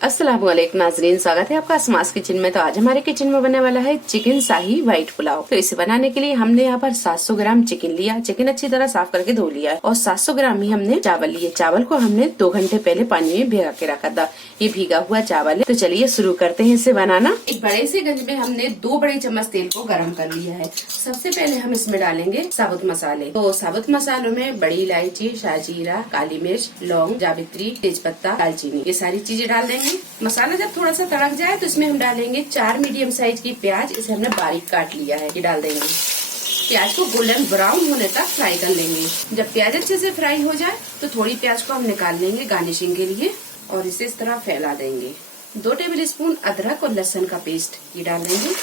अस्सलाम वालेकुम नाज़रीन, स्वागत है आपका अस्मास किचन में। तो आज हमारे किचन में बनने वाला है चिकन शाही व्हाइट पुलाव। तो इसे बनाने के लिए हमने यहाँ पर 700 ग्राम चिकन लिया। चिकन अच्छी तरह साफ करके धो लिया है और 700 ग्राम ही हमने चावल लिए। चावल को हमने 2 घंटे पहले पानी में भिगा के रखा था। ये भीगा हुआ चावल है। तो चलिए शुरू करते हैं इसे बनाना। एक बड़े से गंज में हमने 2 बड़े चम्मच तेल को गर्म कर लिया है। सबसे पहले हम इसमें डालेंगे साबुत मसाले। तो साबुत मसालों में बड़ी इलायची, शाहजीरा, काली मिर्च, लौंग, जावित्री, तेजपत्ता, दालचीनी, ये सारी चीजें डाल देंगे। मसाला जब थोड़ा सा तड़क जाए तो इसमें हम डालेंगे 4 मीडियम साइज की प्याज। इसे हमने बारीक काट लिया है, ये डाल देंगे। प्याज को गोल्डन ब्राउन होने तक फ्राई कर लेंगे। जब प्याज अच्छे से फ्राई हो जाए तो थोड़ी प्याज को हम निकाल लेंगे गार्निशिंग के लिए और इसे इस तरह फैला देंगे। 2 टेबल स्पून अदरक और लहसुन का पेस्ट ये डाल देंगे।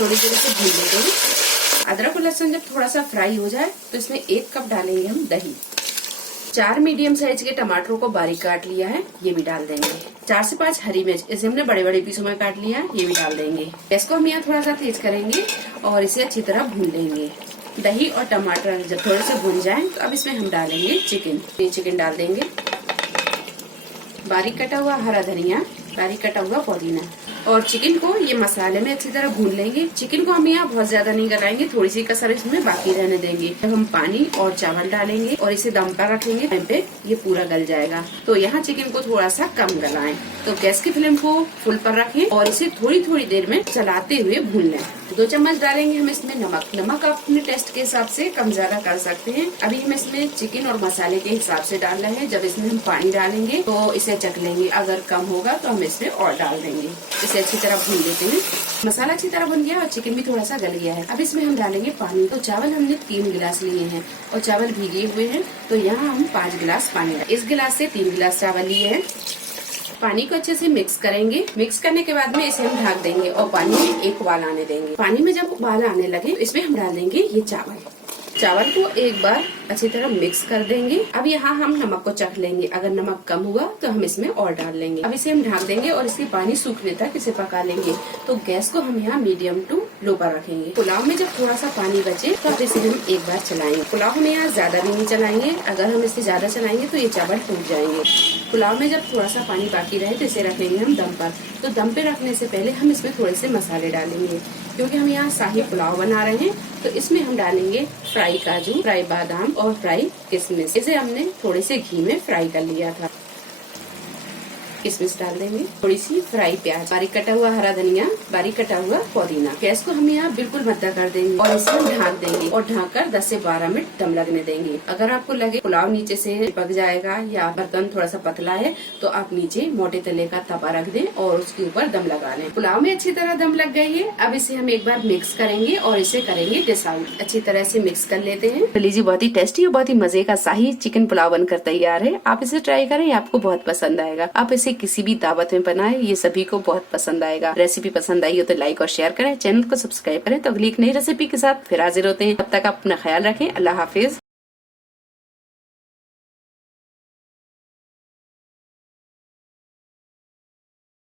थोड़ी देर से भून लेंगे। अदरक और लहसुन जब थोड़ा सा फ्राई हो जाए तो इसमें 1 कप डालेंगे हम दही। 4 मीडियम साइज के टमाटरों को बारीक काट लिया है, ये भी डाल देंगे। 4 से 5 हरी मिर्च, इसे हमने बड़े बड़े पीसों में काट लिया है, ये भी डाल देंगे। गैस को हम यहाँ थोड़ा सा तेज करेंगे और इसे अच्छी तरह भून लेंगे। दही और टमाटर जब थोड़े से भून जाएं तो अब इसमें हम डालेंगे चिकन। ये चिकन डाल देंगे। बारीक कटा हुआ हरा धनिया, बारीक कटा हुआ पुदीना और चिकन को ये मसाले में अच्छी तरह भून लेंगे। चिकन को हम यहाँ बहुत ज्यादा नहीं कराएंगे, थोड़ी सी कसर इसमें बाकी रहने देंगे। जब हम पानी और चावल डालेंगे और इसे दम पर रखेंगे, टाइम पे ये पूरा गल जाएगा। तो यहाँ चिकन को थोड़ा सा कम गलाएं। तो गैस की फ्लेम को फुल पर रखें और इसे थोड़ी थोड़ी देर में चलाते हुए भून लें। 2 चम्मच डालेंगे हम इसमें नमक। नमक आप अपने टेस्ट के हिसाब से कम ज्यादा कर सकते हैं। अभी हम इसमें चिकन और मसाले के हिसाब से डाल रहे हैं। जब इसमें हम पानी डालेंगे तो इसे चख लेंगे, अगर कम होगा तो हम इसमें और डाल देंगे। इसे अच्छी तरह भून लेते हैं। मसाला अच्छी तरह भुन गया और चिकन भी थोड़ा सा गल गया है। अब इसमें हम डालेंगे पानी। तो चावल हमने 3 गिलास लिए हैं और चावल भीगे हुए हैं, तो यहाँ हम 5 गिलास पानी डालेंगे। इस गिलास से 3 गिलास चावल लिए हैं। पानी को अच्छे से मिक्स करेंगे। मिक्स करने के बाद में इसे हम ढक देंगे और पानी में एक उबाल आने देंगे। पानी में जब उबाल आने लगे तो इसमें हम डाल देंगे ये चावल। चावल को एक बार अच्छी तरह मिक्स कर देंगे। अब यहाँ हम नमक को चख लेंगे, अगर नमक कम हुआ तो हम इसमें और डाल लेंगे। अब इसे हम ढक देंगे और इसके पानी सूखने तक इसे पका लेंगे। तो गैस को हम यहाँ मीडियम टू लो पर रखेंगे। पुलाव में जब थोड़ा सा पानी बचे तो इसे हम एक बार चलाएंगे। पुलाव हम यहाँ ज्यादा भी नहीं चलाएंगे, अगर हम इसे ज्यादा चलाएंगे तो ये चावल टूट जाएंगे। पुलाव में जब थोड़ा सा पानी बाकी रहे तो इसे रखेंगे हम दम पर। तो दम पे रखने से पहले हम इसमें थोड़े से मसाले डालेंगे, क्योंकि हम यहाँ शाही पुलाव बना रहे हैं। तो इसमें हम डालेंगे फ्राई काजू, फ्राई बादाम और फ्राई किशमिश। इसे हमने थोड़े से घी में फ्राई कर लिया था। किशमिश डाल देंगे। थोड़ी सी फ्राई प्याज, बारीक कटा हुआ हरा धनिया, बारीक कटा हुआ पुदीना। गैस को हम यहाँ बिल्कुल मद्दा कर देंगे और इसे हम ढक देंगे और ढककर 10 से 12 मिनट दम लगने देंगे। अगर आपको लगे पुलाव नीचे से पक जाएगा या बर्तन थोड़ा सा पतला है तो आप नीचे मोटे तले का तवा रख दें और उसके ऊपर दम लगा लें। पुलाव में अच्छी तरह दम लग गई है। अब इसे हम एक बार मिक्स करेंगे और इसे करेंगे डिश आउट। अच्छी तरह से मिक्स कर लेते हैं। तो लीजिए, बहुत ही टेस्टी और बहुत ही मजे का शाही चिकन पुलाव बनकर तैयार है। आप इसे ट्राई करें, आपको बहुत पसंद आएगा। आप इसे किसी भी दावत में बनाएं, ये सभी को बहुत पसंद आएगा। रेसिपी पसंद आई हो तो लाइक और शेयर करें, चैनल को सब्सक्राइब करें। तो अगली एक नई रेसिपी के साथ फिर हाजिर होते हैं। तब तक आप अपना ख्याल रखें। अल्लाह हाफिज।